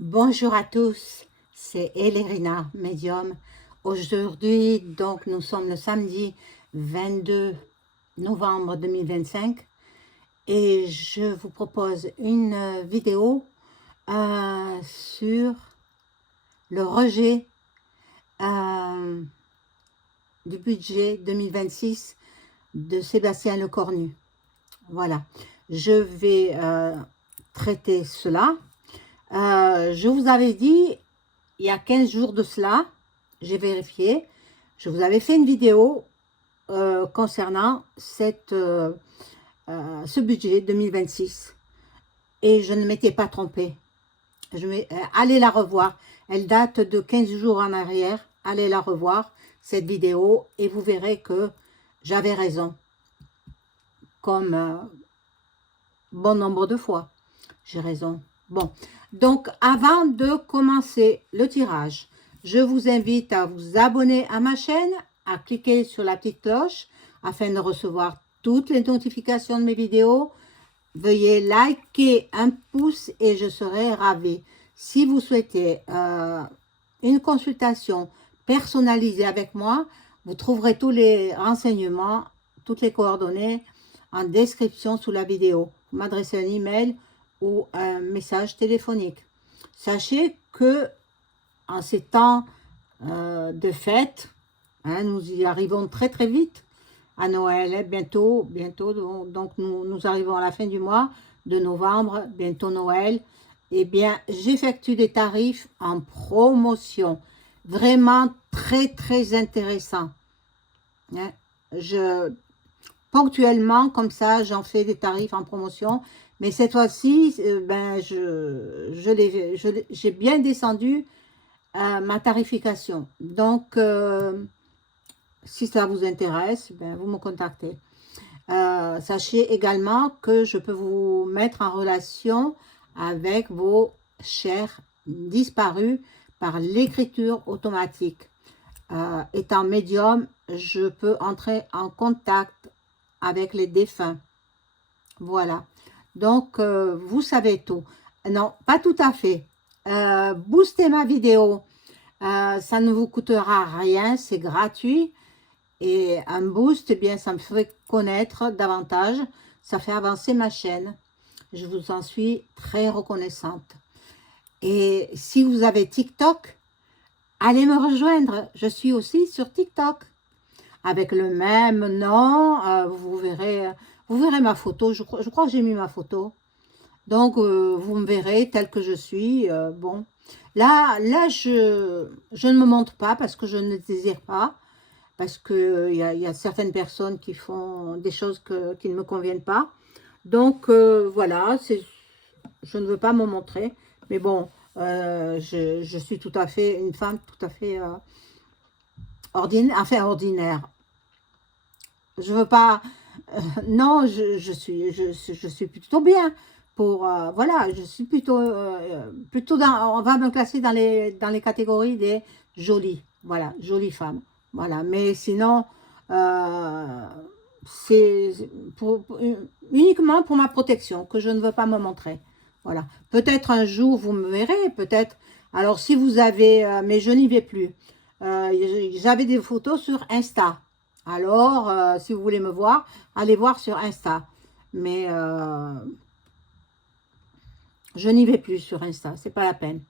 Bonjour à tous, c'est Elérina, médium. Aujourd'hui, donc, nous sommes le samedi 22 novembre 2025 et je vous propose une vidéo sur le rejet euh, du budget 2026 de Sébastien Lecornu. Voilà, je vais traiter cela. Je vous avais dit, il y a 15 jours de cela, j'ai vérifié, je vous avais fait une vidéo concernant ce budget 2026 et je ne m'étais pas trompée. Allez la revoir, elle date de 15 jours en arrière, allez la revoir, cette vidéo, et vous verrez que j'avais raison, comme bon nombre de fois, j'ai raison. Bon, donc avant de commencer le tirage, je vous invite à vous abonner à ma chaîne, à cliquer sur la petite cloche afin de recevoir toutes les notifications de mes vidéos. Veuillez liker un pouce et je serai ravie. Si vous souhaitez une consultation personnalisée avec moi, vous trouverez tous les renseignements, toutes les coordonnées en description sous la vidéo. Vous m'adressez un email ou un message téléphonique. Sachez que en ces temps de fête, nous y arrivons très très vite à Noël, bientôt, donc nous arrivons à la fin du mois de novembre, bientôt Noël. Eh bien, j'effectue des tarifs en promotion, vraiment très très intéressants. Ponctuellement, comme ça, j'en fais des tarifs en promotion. Mais cette fois-ci, j'ai bien descendu ma tarification. Donc, si ça vous intéresse, vous me contactez. Sachez également que je peux vous mettre en relation avec vos chers disparus par l'écriture automatique. Étant médium, je peux entrer en contact avec les défunts. Voilà. Donc, vous savez tout. Non, pas tout à fait. Boostez ma vidéo. Ça ne vous coûtera rien, c'est gratuit. Et un boost, eh bien, ça me fait connaître davantage. Ça fait avancer ma chaîne. Je vous en suis très reconnaissante. Et si vous avez TikTok, allez me rejoindre. Je suis aussi sur TikTok. Avec le même nom, vous verrez ma photo. Je crois que j'ai mis ma photo. Donc, vous me verrez tel que je suis. Bon, là je ne me montre pas parce que je ne désire pas. Parce qu'il y a certaines personnes qui font des choses qui ne me conviennent pas. Donc, voilà, je ne veux pas me montrer. Mais bon, je suis tout à fait une femme tout à fait ordinaire. Je veux pas... non, je suis plutôt bien. Voilà, je suis plutôt on va me classer dans les catégories des jolies. Voilà, jolies femmes. Voilà, mais sinon, c'est uniquement pour ma protection que je ne veux pas me montrer. Voilà. Peut-être un jour, vous me verrez, peut-être. Alors, si vous avez... mais je n'y vais plus. J'avais des photos sur Insta. Alors, si vous voulez me voir, allez voir sur Insta. Mais je n'y vais plus sur Insta, c'est pas la peine.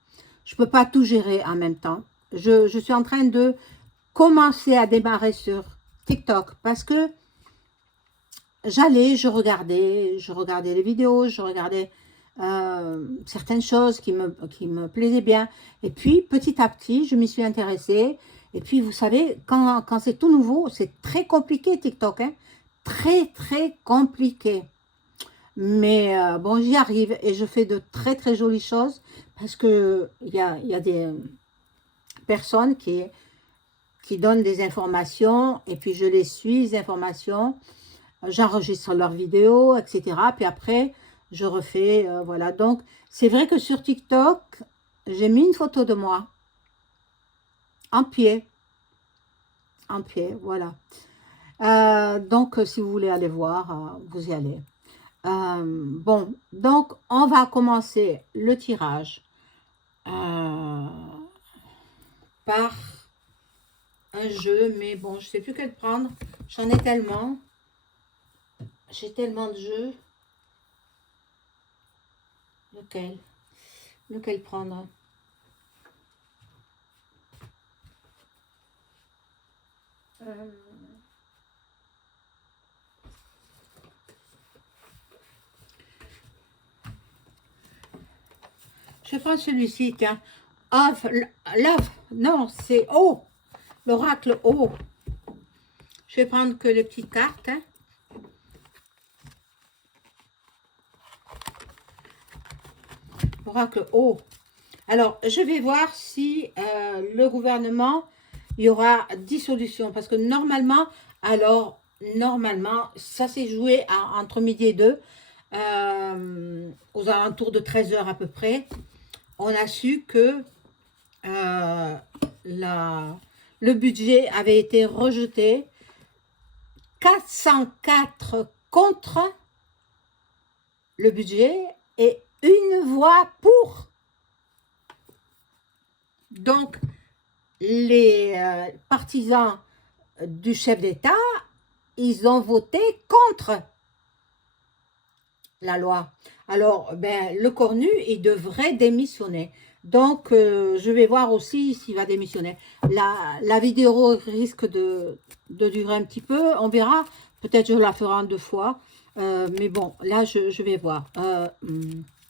Je peux pas tout gérer en même temps. Je suis en train de commencer à démarrer sur TikTok parce que je regardais les vidéos, je regardais certaines choses qui me plaisaient bien. Et puis, petit à petit, je m'y suis intéressée. Et puis, vous savez, quand c'est tout nouveau, c'est très compliqué TikTok. Hein? Très, très compliqué. Mais bon, j'y arrive et je fais de très, très jolies choses parce que il y a des personnes qui donnent des informations et puis je les suis, les informations. J'enregistre leurs vidéos, etc. Puis après, je refais, voilà. Donc, c'est vrai que sur TikTok, j'ai mis une photo de moi, en pied, voilà. Donc, si vous voulez aller voir, vous y allez. Bon, donc, on va commencer le tirage. par un jeu, mais bon, je sais plus quel prendre. J'en ai tellement. J'ai tellement de jeux. Lequel prendre? Je prends celui-ci, tiens. Non, c'est O. L'oracle O. Je vais prendre que les petites cartes. Hein. L'oracle O. Alors, je vais voir si le gouvernement, il y aura dissolution. Parce que normalement, ça s'est joué entre midi et 2, aux alentours de 13 h à peu près. On a su que le budget avait été rejeté. 404 contre le budget et une voix pour. Donc, les partisans du chef d'État, ils ont voté contre la loi. Alors, ben, le cornu, il devrait démissionner. Donc, je vais voir aussi s'il va démissionner. La vidéo risque de durer un petit peu. On verra. Peut-être je la ferai en 2 fois. Mais bon, là, je vais voir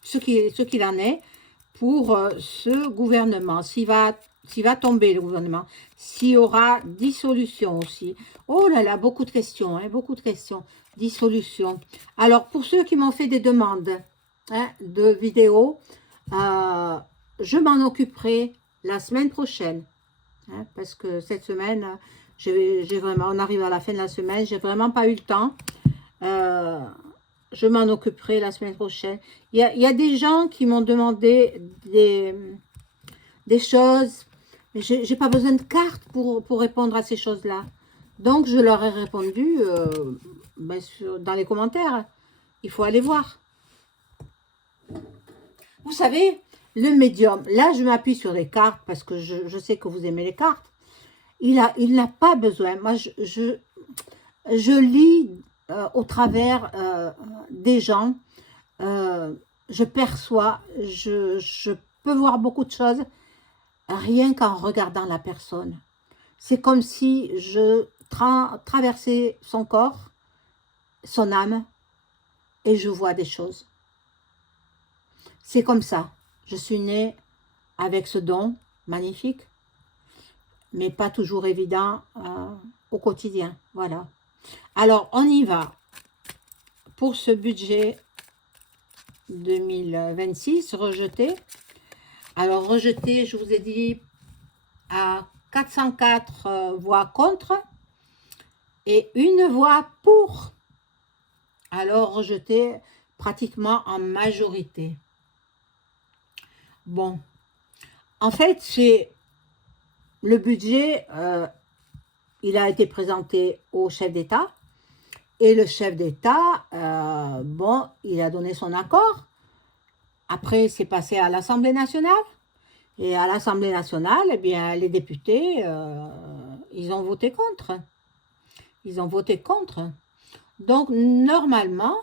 ce qu'il en est pour ce gouvernement. S'il va tomber, le gouvernement. S'il y aura dissolution aussi. Oh là là, beaucoup de questions. Hein, beaucoup de questions. Dissolution. Alors, pour ceux qui m'ont fait des demandes de vidéos, je m'en occuperai la semaine prochaine. Hein, parce que cette semaine, on arrive à la fin de la semaine, j'ai vraiment pas eu le temps. Je m'en occuperai la semaine prochaine. Il y a des gens qui m'ont demandé des choses, mais j'ai pas besoin de cartes pour répondre à ces choses-là. Donc, je leur ai répondu dans les commentaires. Il faut aller voir. Vous savez, le médium, là, je m'appuie sur les cartes parce que je sais que vous aimez les cartes. Il n'a pas besoin. Moi, je lis au travers des gens. Je perçois, je peux voir beaucoup de choses rien qu'en regardant la personne. C'est comme si je traversais son corps, son âme, et je vois des choses. C'est comme ça. Je suis née avec ce don magnifique, mais pas toujours évident au quotidien. Voilà. Alors, on y va. Pour ce budget 2026, rejeté. Alors, rejeté, je vous ai dit, à 404 voix contre et une voix pour. Alors, rejeté pratiquement en majorité. Bon, en fait, c'est le budget, il a été présenté au chef d'État et le chef d'État, bon, il a donné son accord. Après, c'est passé à l'Assemblée nationale et à l'Assemblée nationale, eh bien, les députés, ils ont voté contre. Ils ont voté contre. Donc, normalement,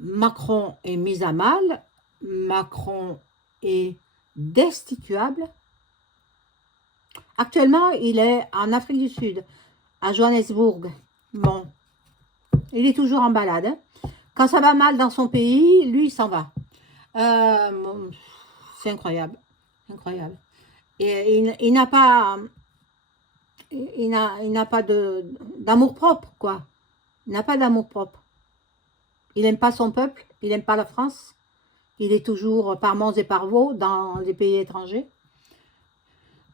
Macron est mis à mal, Macron est destituable. Actuellement, il est en Afrique du Sud, à Johannesburg. Bon, il est toujours en balade. Hein. Quand ça va mal dans son pays, lui, il s'en va. C'est incroyable. Incroyable. Et il n'a pas... Il n'a pas d'amour propre, quoi. Il n'a pas d'amour propre. Il n'aime pas son peuple, il n'aime pas la France. Il est toujours par monts et par vaux dans les pays étrangers.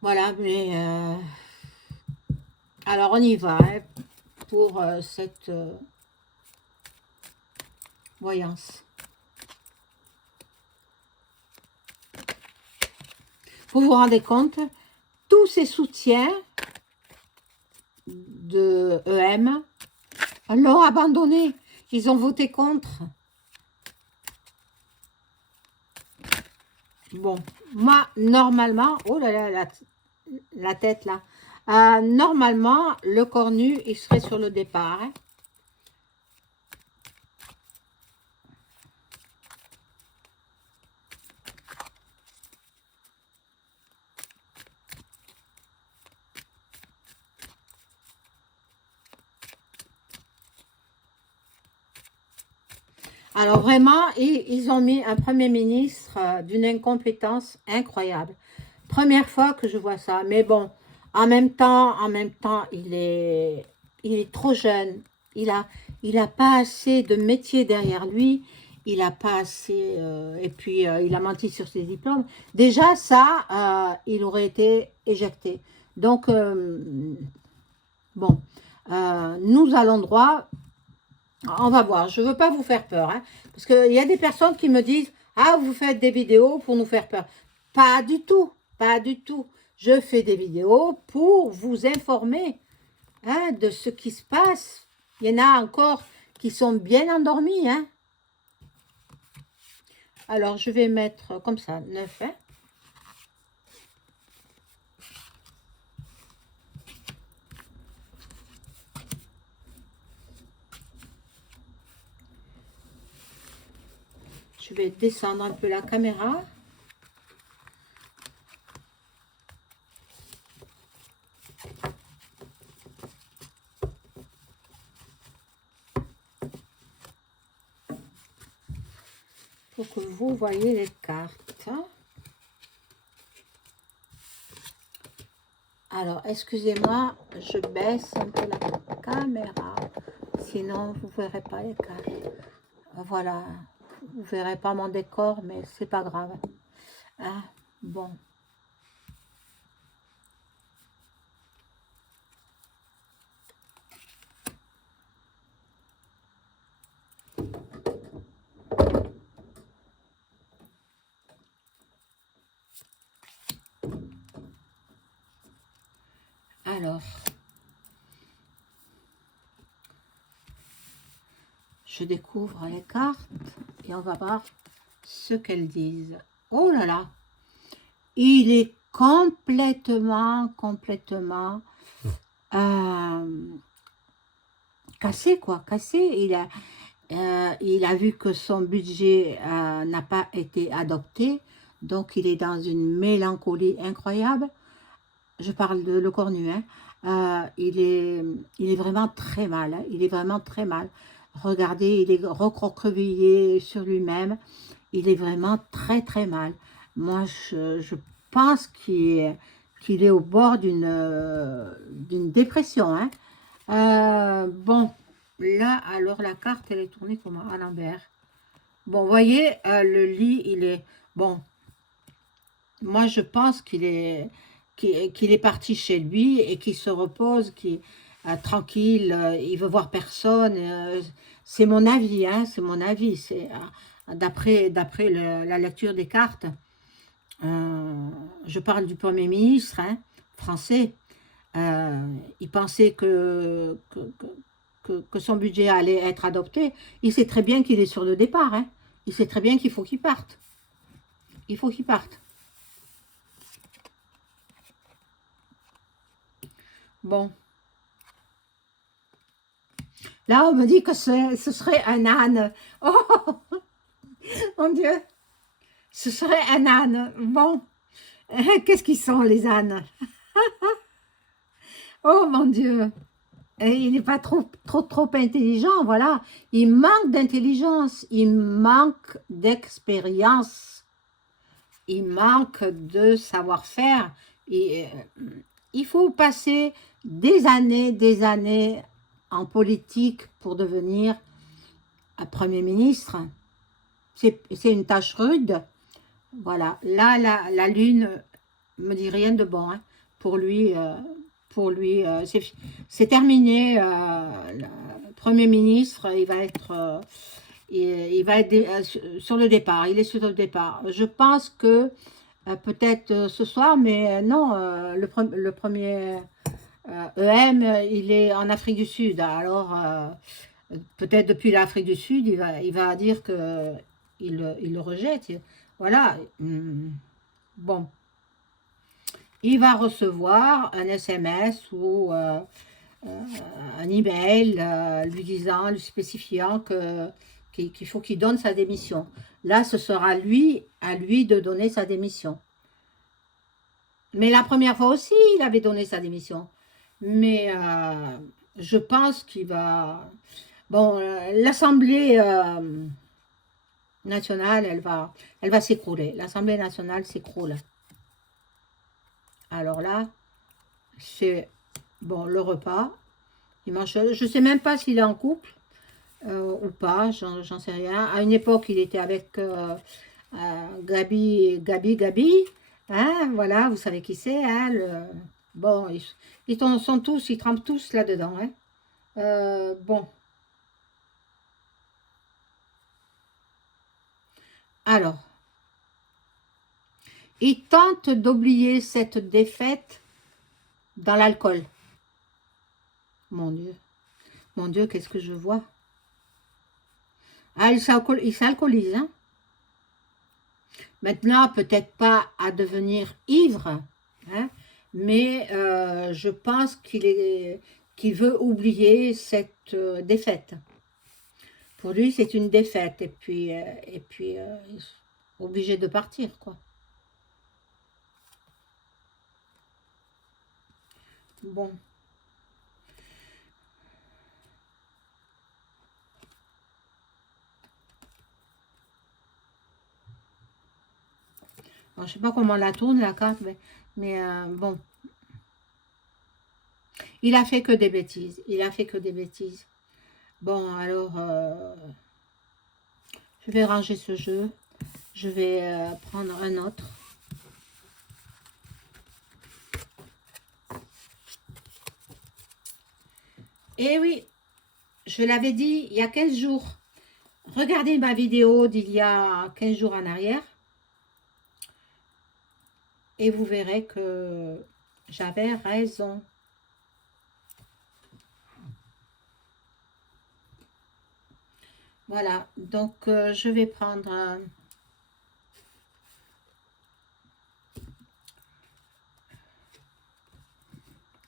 Voilà, mais... alors, on y va hein, pour cette voyance. Vous vous rendez compte, tous ces soutiens de EM l'ont abandonné. Ils ont voté contre. Bon, moi, normalement, oh là là, la tête là. Normalement, le cornu, il serait sur le départ. Hein. Alors vraiment, ils ont mis un Premier ministre d'une incompétence incroyable. Première fois que je vois ça. Mais bon, en même temps, il est trop jeune. Il a pas assez de métier derrière lui. Il a pas assez... et puis, il a menti sur ses diplômes. Déjà, ça, il aurait été éjecté. Donc, bon, nous allons droit. On va voir, je ne veux pas vous faire peur, hein, parce qu'il y a des personnes qui me disent « Ah, vous faites des vidéos pour nous faire peur. » Pas du tout, pas du tout. Je fais des vidéos pour vous informer hein, de ce qui se passe. Il y en a encore qui sont bien endormis. Hein. Alors, je vais mettre comme ça, 9. Hein. Je vais descendre un peu la caméra. Pour que vous voyez les cartes. Alors, excusez-moi, je baisse un peu la caméra. Sinon, vous ne verrez pas les cartes. Voilà. Vous ne verrez pas mon décor, mais c'est pas grave. Ah, bon. Alors, je découvre les cartes et on va voir ce qu'elles disent. Oh là là, il est complètement cassé, quoi, cassé. Il a vu que son budget n'a pas été adopté, donc il est dans une mélancolie incroyable. Je parle de Le Cornu, hein. Il est vraiment très mal, hein. Il est vraiment très mal. Regardez, il est recroquevillé sur lui-même. Il est vraiment très mal. Moi, je pense qu'il est au bord d'une dépression. Hein. Bon, là, alors la carte, elle est tournée comment? À l'envers. Bon, vous voyez, le lit, il est... Bon, moi, je pense qu'il est parti chez lui et qu'il se repose, qu'il est tranquille, il veut voir personne. C'est mon avis, hein, c'est mon avis. C'est d'après la lecture des cartes. Je parle du Premier ministre hein, français. Il pensait que son budget allait être adopté. Il sait très bien qu'il est sur le départ. Hein. Il sait très bien qu'il faut qu'il parte. Il faut qu'il parte. Bon. Là, on me dit que ce serait un âne. Oh, mon Dieu. Ce serait un âne. Bon. Qu'est-ce qu'ils sont, les ânes? Oh, mon Dieu. Et il n'est pas trop intelligent, voilà. Il manque d'intelligence. Il manque d'expérience. Il manque de savoir-faire. Il faut passer des années en politique pour devenir un Premier ministre. C'est une tâche rude. Voilà. Là, la Lune me dit rien de bon. Hein. Pour lui, c'est terminé. Le Premier ministre, il va être sur le départ. Il est sur le départ. Je pense que peut-être ce soir, mais non, le premier EM, il est en Afrique du Sud. Alors, peut-être depuis l'Afrique du Sud, il va dire qu'il le rejette. voilà. Bon, il va recevoir un SMS ou un email lui disant, lui spécifiant qu'il faut qu'il donne sa démission. Là, ce sera à lui de donner sa démission. Mais la première fois aussi, il avait donné sa démission. Mais je pense qu'il va... Bon, l'Assemblée nationale, elle va s'écrouler. L'Assemblée nationale s'écroule. Alors là, c'est... Bon, le repas, il mange... Je ne sais même pas s'il est en couple ou pas, j'en sais rien. À une époque, il était avec Gabi, hein, voilà, vous savez qui c'est, hein, bon, ils sont tous, ils trempent tous là-dedans, hein. Bon, alors, il tente d'oublier cette défaite dans l'alcool. Mon Dieu, qu'est-ce que je vois? Ah, il s'alcoolise, hein. Maintenant, peut-être pas à devenir ivre, hein, mais je pense qu'il veut oublier cette défaite. Pour lui, c'est une défaite, et puis il est obligé de partir, quoi. Bon. Bon, je sais pas comment on la tourne, la carte, mais bon. Il a fait que des bêtises. Il a fait que des bêtises. Bon, alors, je vais ranger ce jeu. Je vais prendre un autre. Et oui, je l'avais dit il y a 15 jours. Regardez ma vidéo d'il y a 15 jours en arrière. Et vous verrez que j'avais raison. Voilà, donc je vais prendre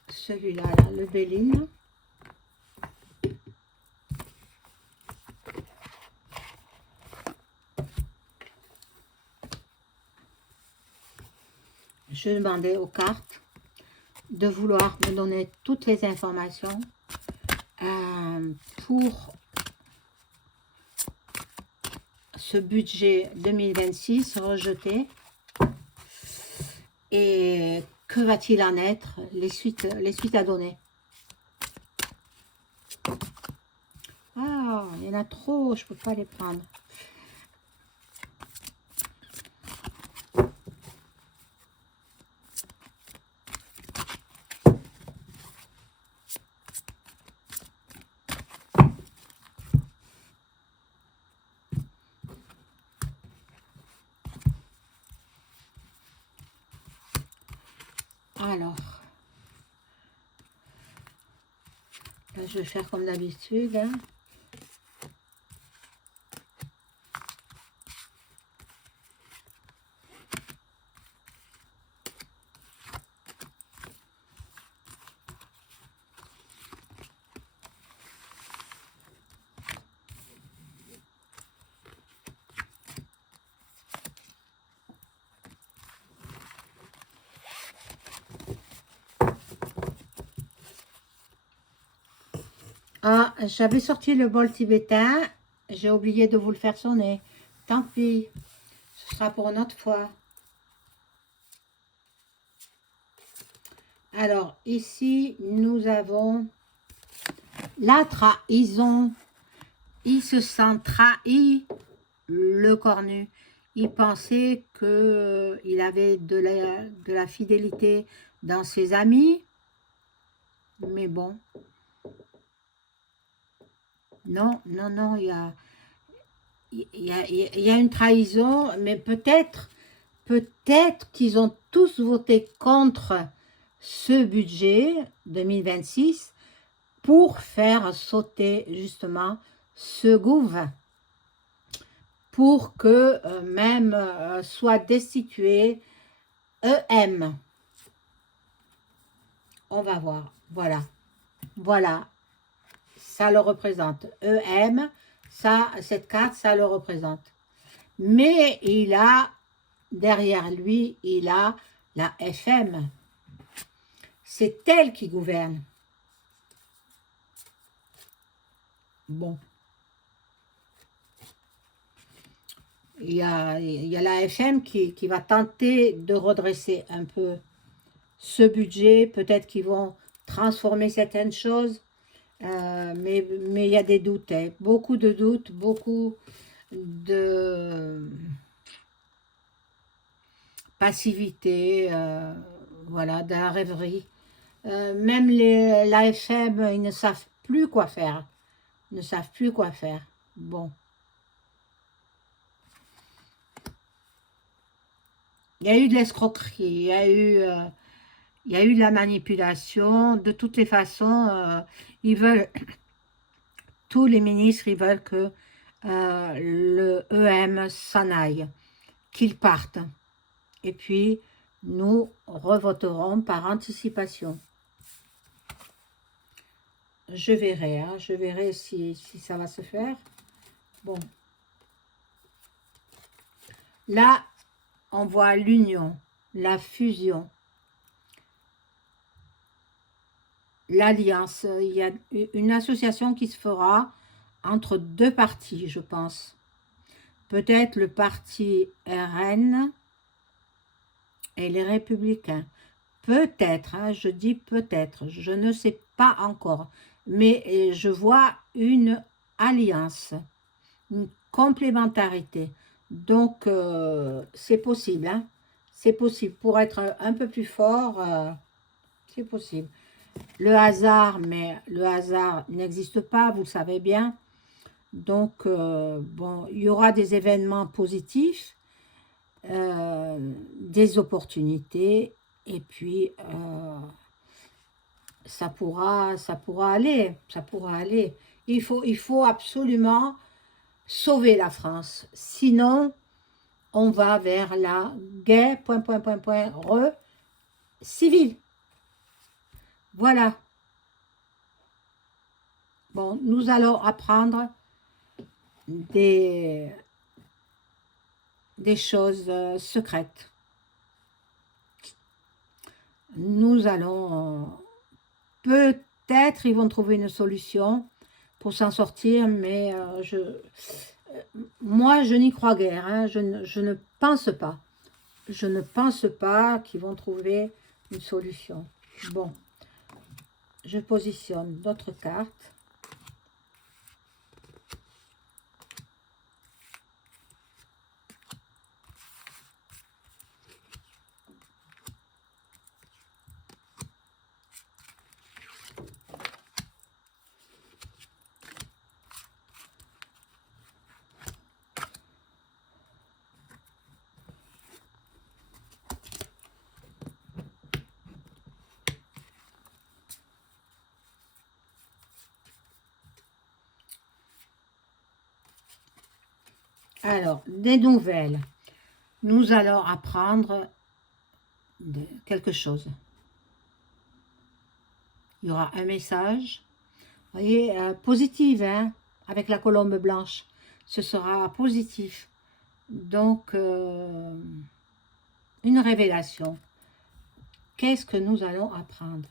celui-là, là, le Béline. Je demandais aux cartes de vouloir me donner toutes les informations pour ce budget 2026 rejeté. Et que va-t-il en être, les suites à donner? Ah, il y en a trop, je ne peux pas les prendre. Alors, là, je vais faire comme d'habitude, hein. Ah, j'avais sorti le bol tibétain. J'ai oublié de vous le faire sonner. Tant pis. Ce sera pour une autre fois. Alors, ici, nous avons la trahison. Il se sent trahi, le cornu. Il pensait qu'il avait de la fidélité dans ses amis. Mais bon. Non, non, non, il y a une trahison, mais peut-être qu'ils ont tous voté contre ce budget 2026 pour faire sauter justement ce gouvernement, pour que même soit destitué EM. On va voir. Voilà. Voilà. Ça le représente. EM, ça, cette carte, ça le représente. Mais il a, derrière lui, il a la FM. C'est elle qui gouverne. Bon. Il y a la FM qui va tenter de redresser un peu ce budget. Peut-être qu'ils vont transformer certaines choses. Mais il y a des doutes. Hein. Beaucoup de doutes, beaucoup de passivité, voilà, de la rêverie. Même l'AFM, ils ne savent plus quoi faire. Ils ne savent plus quoi faire. Bon. Il y a eu de l'escroquerie, il y a eu de la manipulation. De toutes les façons, ils veulent, tous les ministres, ils veulent que le EM s'en aille, qu'il parte. Et puis, nous revoterons par anticipation. Je verrai, hein, je verrai si ça va se faire. Bon. Là, on voit l'union, la fusion, l'alliance. Il y a une association qui se fera entre deux partis, je pense. Peut-être le parti RN et les Républicains. Peut-être, hein, je dis peut-être, je ne sais pas encore. Mais je vois une alliance, une complémentarité. Donc, c'est possible, hein, c'est possible. Pour être un peu plus fort, c'est possible. Le hasard, mais le hasard n'existe pas, vous le savez bien. Donc, bon, il y aura des événements positifs, des opportunités, et puis ça pourra aller, ça pourra aller. Il faut absolument sauver la France, sinon on va vers la guerre, civile. Voilà. Bon, nous allons apprendre des choses secrètes. Nous allons, peut-être ils vont trouver une solution pour s'en sortir, mais moi je n'y crois guère, hein, je ne pense pas. Je ne pense pas qu'ils vont trouver une solution. Bon, je positionne d'autres cartes. Alors, des nouvelles. Nous allons apprendre quelque chose. Il y aura un message, vous voyez, positif, hein, avec la colombe blanche. Ce sera positif. Donc, une révélation. Qu'est-ce que nous allons apprendre?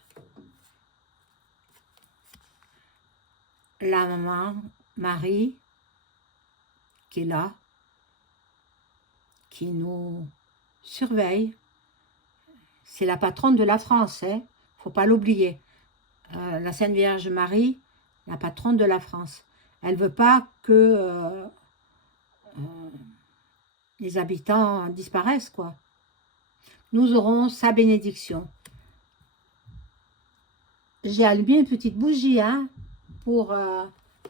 La maman, Marie, qui est là, qui nous surveille. C'est la patronne de la France, hein, faut pas l'oublier. La Sainte Vierge Marie, la patronne de la France. Elle veut pas que les habitants disparaissent, quoi. Nous aurons sa bénédiction. J'ai allumé une petite bougie, hein, pour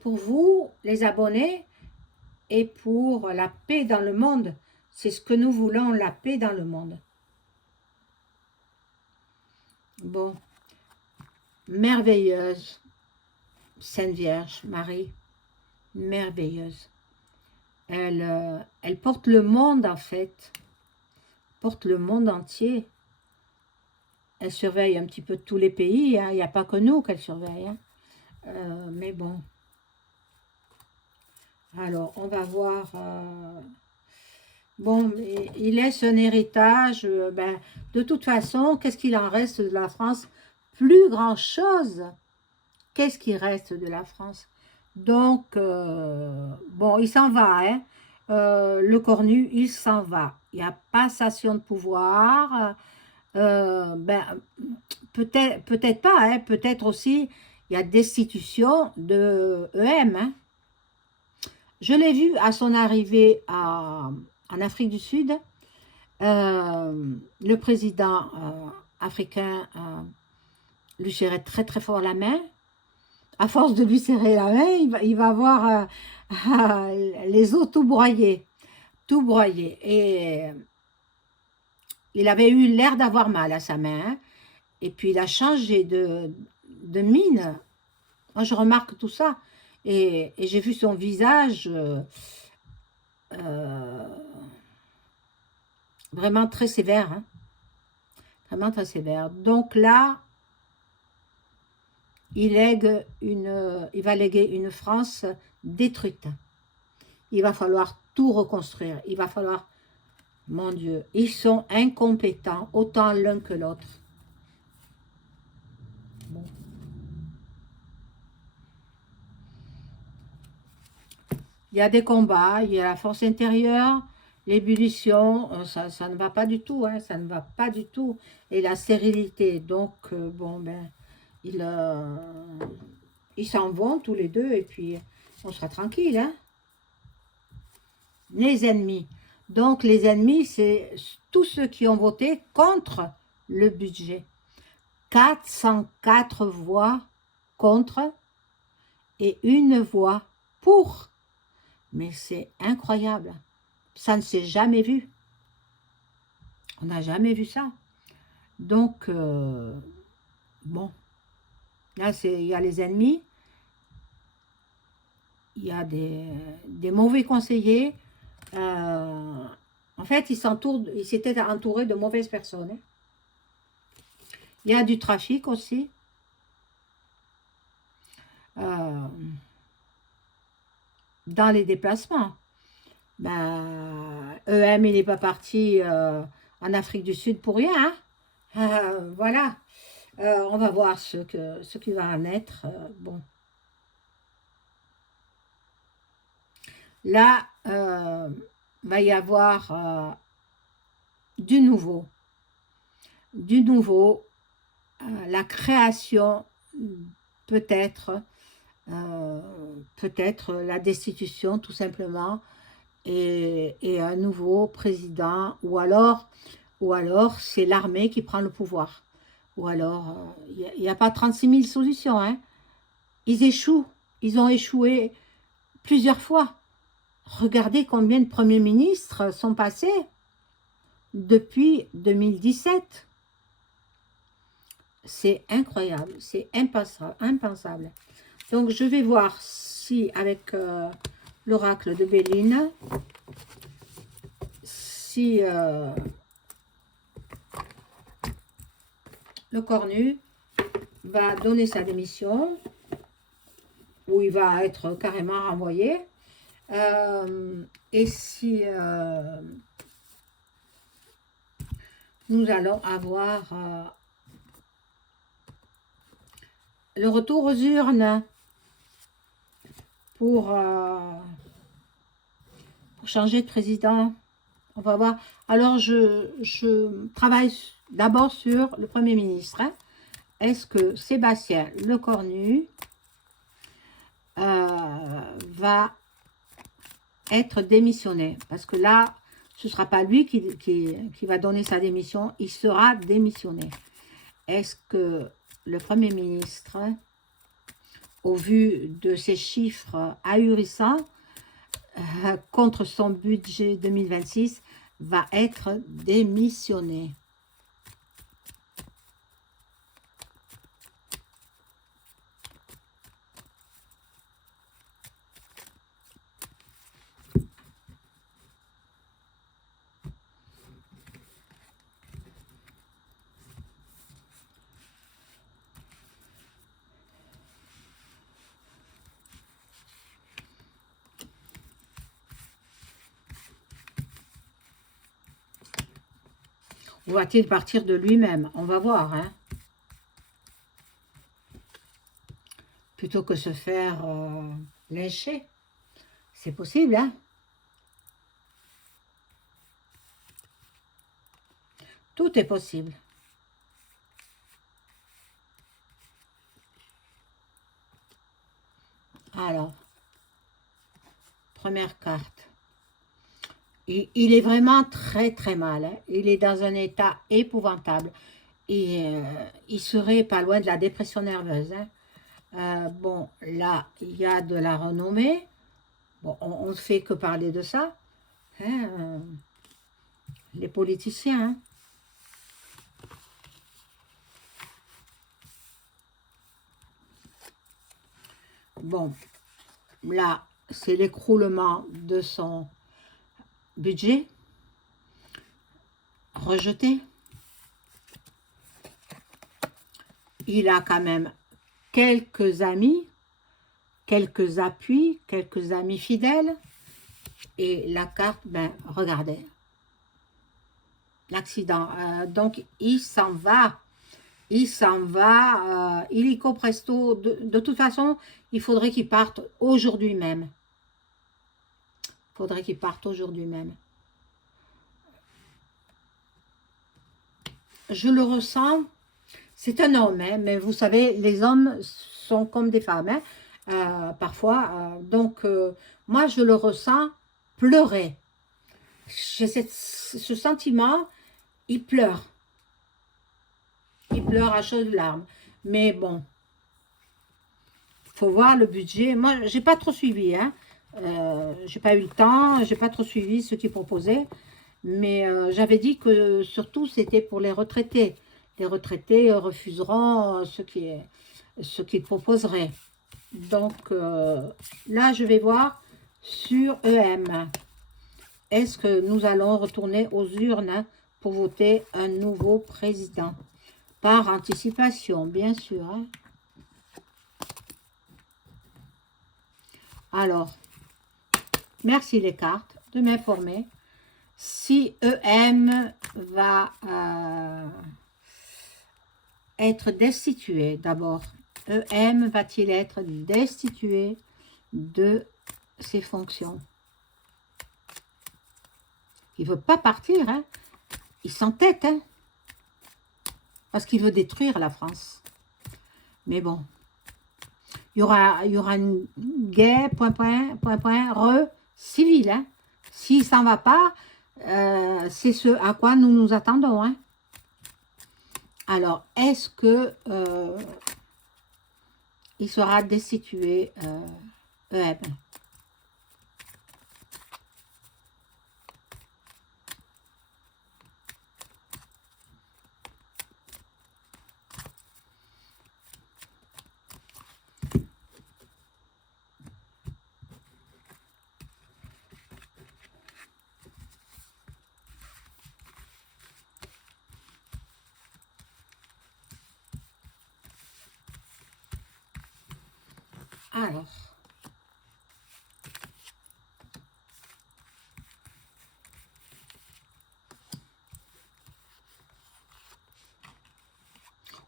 vous, les abonnés, et pour la paix dans le monde. C'est ce que nous voulons, la paix dans le monde. Bon, merveilleuse, Sainte Vierge Marie, merveilleuse. elle porte le monde en fait, porte le monde entier. Elle surveille un petit peu tous les pays, hein. Il n'y a pas que nous qu'elle surveille, hein. Mais bon. Alors, on va voir. Bon, il laisse un héritage. Ben, de toute façon, qu'est-ce qu'il en reste de la France? Plus grand-chose. Qu'est-ce qui reste de la France? Donc, bon, il s'en va, hein. Le Cornu, il s'en va. Il y a passation de pouvoir. Ben, peut-être pas, hein. Peut-être aussi, il y a destitution de EM, hein. Je l'ai vu à son arrivée en Afrique du Sud. Le président africain lui serrait très très fort la main. À force de lui serrer la main, il va avoir les os tout broyés. Tout broyés. Et il avait eu l'air d'avoir mal à sa main, hein. Et puis il a changé de mine. Moi je remarque tout ça. Et j'ai vu son visage euh, vraiment très sévère, hein. Vraiment très sévère. Donc là, il va léguer une France détruite. Il va falloir tout reconstruire. Il va falloir, mon Dieu, ils sont incompétents, autant l'un que l'autre. Bon. Il y a des combats, il y a la force intérieure, l'ébullition, ça ne va pas du tout, hein, ça ne va pas du tout. Et la stérilité, donc, bon, ben, ils s'en vont tous les deux et puis on sera tranquille, hein. Les ennemis. Donc, les ennemis, c'est tous ceux qui ont voté contre le budget. 404 voix contre et une voix pour. Mais c'est incroyable. Ça ne s'est jamais vu. On n'a jamais vu ça. Donc, bon. Là, il y a les ennemis. Il y a des mauvais conseillers. En fait, il s'était entouré de mauvaises personnes, hein. Il y a du trafic aussi. Dans les déplacements. Ben, EM, il n'est pas parti en Afrique du Sud pour rien, hein. Voilà. On va voir ce qui va en être. Bon. Là, va y avoir du nouveau. Du nouveau. La création, peut-être la destitution tout simplement et un nouveau président ou alors c'est l'armée qui prend le pouvoir ou alors il n'y a pas 36 000 solutions, hein. Ils échouent, ils ont échoué plusieurs fois. Regardez combien de premiers ministres sont passés depuis 2017. C'est incroyable, c'est impensable. Donc, je vais voir si, avec l'oracle de Béline, si le Cornu va donner sa démission, ou il va être carrément renvoyé, et si nous allons avoir le retour aux urnes pour changer de président. On va voir. Alors, je travaille d'abord sur le Premier ministre, hein. Est-ce que Sébastien Lecornu va être démissionné? Parce que là, ce ne sera pas lui qui va donner sa démission, il sera démissionné. Est-ce que le Premier ministre, au vu de ces chiffres ahurissants, contre son budget 2026, va être démissionné? Ou va-t-il partir de lui-même? On va voir, hein. Plutôt que se faire lyncher. C'est possible, hein. Tout est possible. Alors, première carte. Il est vraiment très très mal, hein. Il est dans un état épouvantable. Et il serait pas loin de la dépression nerveuse, hein. Bon, là, il y a de la renommée. Bon, on ne fait que parler de ça, hein, les politiciens, hein. Bon, là, c'est l'écroulement de son budget rejeté. Il a quand même quelques amis, quelques appuis, quelques amis fidèles. Et la carte, ben, regardez, l'accident. Donc, il s'en va. Il s'en va, illico presto. De toute façon, il faudrait qu'il parte aujourd'hui même. Il faudrait qu'il parte aujourd'hui même. Je le ressens. C'est un homme, hein, mais vous savez, les hommes sont comme des femmes, hein, parfois. Donc, moi, je le ressens pleurer. J'ai ce sentiment, il pleure. Il pleure à chaudes larmes. Mais bon, faut voir le budget. Moi, j'ai pas trop suivi, hein. J'ai pas eu le temps, j'ai pas trop suivi ce qu'ils proposaient. Mais j'avais dit que surtout, c'était pour les retraités. Les retraités refuseront ce qu'ils proposeraient. Donc, là, je vais voir sur EM. Est-ce que nous allons retourner aux urnes pour voter un nouveau président? Par anticipation, bien sûr, hein. Alors, merci les cartes de m'informer si EM va être destitué d'abord. EM va-t-il être destitué de ses fonctions? Il ne veut pas partir, hein. Il s'entête, hein. Parce qu'il veut détruire la France. Mais bon. Il y aura une guerre, civile, hein. S'il ne s'en va pas, c'est ce à quoi nous nous attendons, hein. Alors, est-ce que il sera destitué EM? Alors,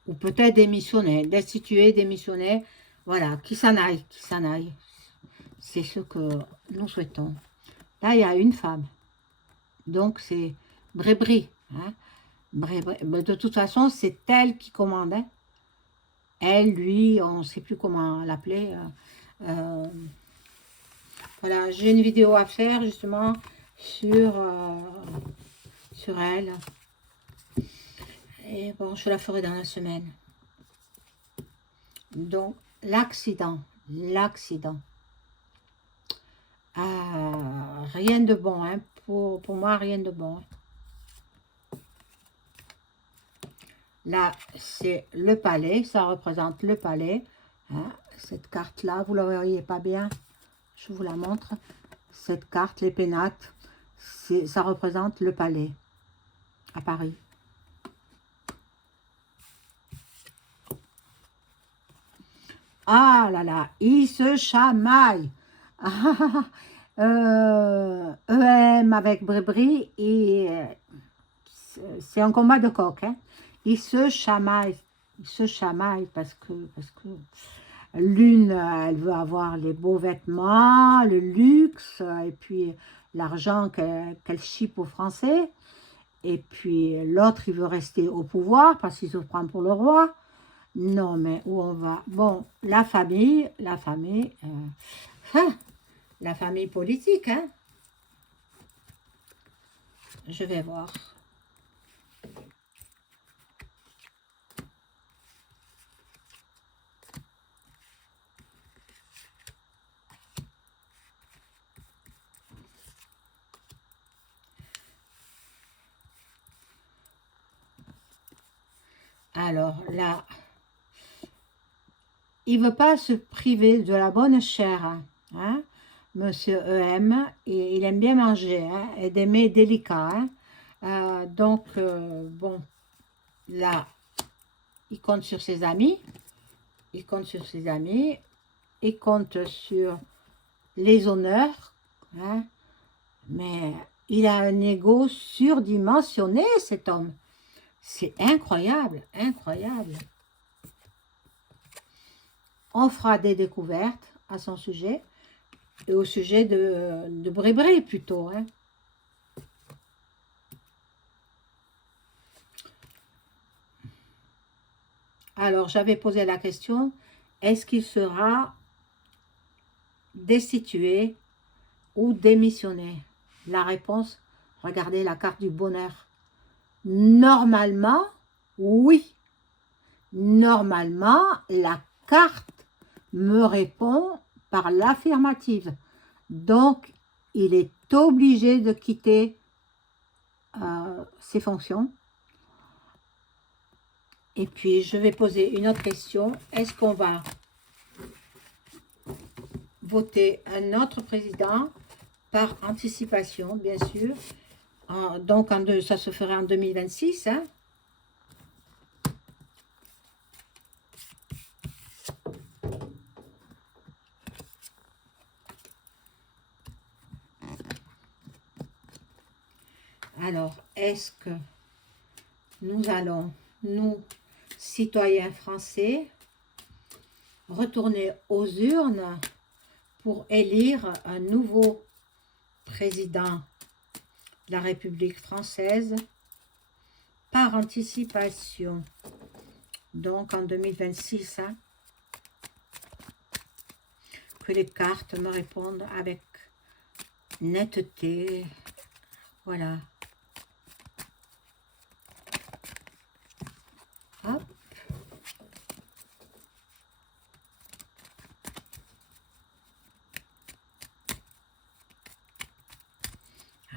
ou peut-être démissionner, destituer, démissionner, voilà, qui s'en aille, qui s'en aille. C'est ce que nous souhaitons. Là, il y a une femme, donc c'est Brébry, hein. De toute façon, c'est elle qui commande, hein. Elle, lui, on ne sait plus comment l'appeler. Voilà, j'ai une vidéo à faire justement sur elle. Et bon, je la ferai dans la semaine. Donc, l'accident. Rien de bon, hein. Pour moi, rien de bon. Là, c'est le palais, ça représente le palais, hein. Cette carte-là, vous ne la voyez pas bien, je vous la montre. Cette carte, les pénates, ça représente le palais à Paris. Ah là là, il se chamaille. EM avec Brébry et c'est un combat de coq, hein. Ils se chamaillent. Ils se chamaillent parce que l'une, elle veut avoir les beaux vêtements, le luxe, et puis l'argent qu'elle chipe aux Français. Et puis l'autre, il veut rester au pouvoir parce qu'il se prend pour le roi. Non, mais où on va? Bon, hein, la famille politique, hein. Je vais voir. Alors là, il ne veut pas se priver de la bonne chair, hein, Monsieur EM, et il aime bien manger, hein, et des mets délicats, hein. Donc, bon, là, il compte sur ses amis, il compte sur ses amis, il compte sur les honneurs, hein, mais il a un ego surdimensionné, cet homme. C'est incroyable, incroyable. On fera des découvertes à son sujet, et au sujet de Brébré plutôt, hein. Alors, j'avais posé la question, est-ce qu'il sera destitué ou démissionné? La réponse, regardez la carte du bonheur. Normalement, oui. Normalement, la carte me répond par l'affirmative. Donc, il est obligé de quitter ses fonctions. Et puis, je vais poser une autre question. Est-ce qu'on va voter un autre président par anticipation, bien sûr? Donc, ça se ferait en 2026, hein? Alors, est-ce que nous allons, nous, citoyens français, retourner aux urnes pour élire un nouveau président de la République française par anticipation, donc en 2026, hein, que les cartes me répondent avec netteté, voilà. Hop.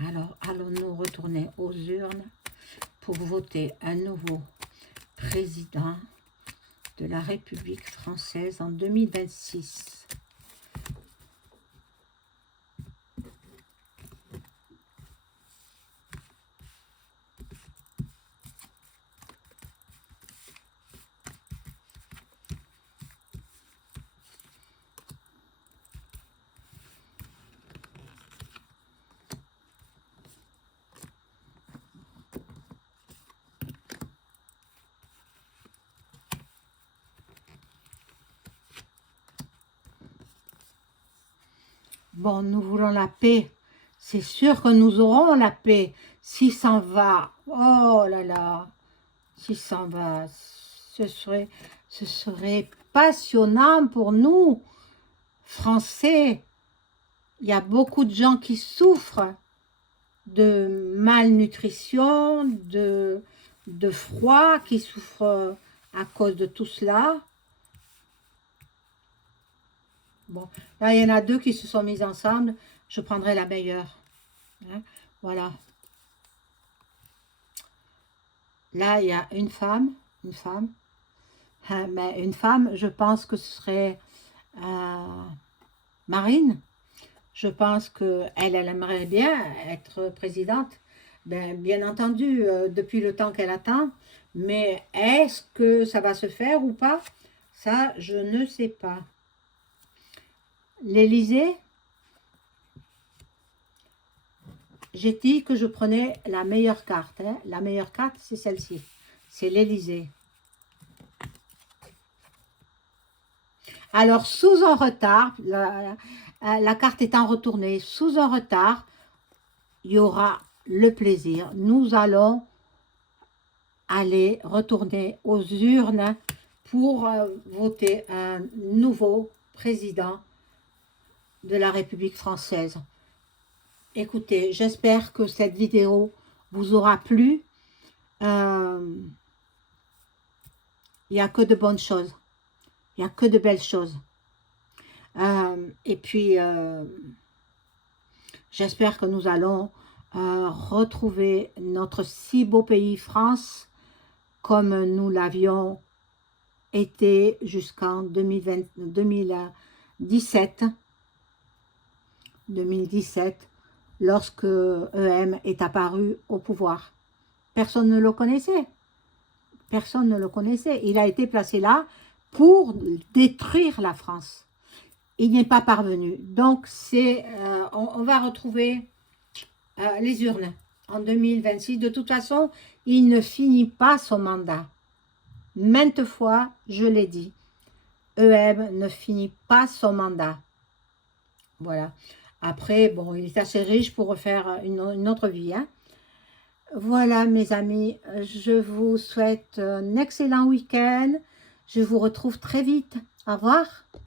Alors, allons-nous retourner aux urnes pour voter un nouveau président de la République française en 2026. Bon, nous voulons la paix. C'est sûr que nous aurons la paix. Si s'en va, oh là là, si s'en va, ce serait passionnant pour nous, Français. Il y a beaucoup de gens qui souffrent de malnutrition, de froid, qui souffrent à cause de tout cela. Bon, là, il y en a deux qui se sont mis ensemble. Je prendrai la meilleure. Hein, voilà. Là, il y a une femme. Hein, mais une femme, je pense que ce serait Marine. Je pense qu'elle aimerait bien être présidente. Bien entendu, depuis le temps qu'elle attend. Mais est-ce que ça va se faire ou pas? Ça, je ne sais pas. L'Élysée, j'ai dit que je prenais la meilleure carte. Hein. La meilleure carte, c'est celle-ci. C'est l'Élysée. Alors, sous un retard, la carte étant retournée, sous un retard, il y aura le plaisir. Nous allons aller retourner aux urnes pour voter un nouveau président de la République française. Écoutez, j'espère que cette vidéo vous aura plu. Il n'y a que de bonnes choses. Il n'y a que de belles choses. Et puis, j'espère que nous allons retrouver notre si beau pays France comme nous l'avions été jusqu'en 2017, lorsque EM est apparu au pouvoir. Personne ne le connaissait. Personne ne le connaissait. Il a été placé là pour détruire la France. Il n'y est pas parvenu. Donc, on va retrouver les urnes en 2026. De toute façon, il ne finit pas son mandat. Maintes fois, je l'ai dit, EM ne finit pas son mandat. Voilà. Après, bon, il est assez riche pour refaire une autre vie. Hein. Voilà, mes amis, je vous souhaite un excellent week-end. Je vous retrouve très vite. Au revoir.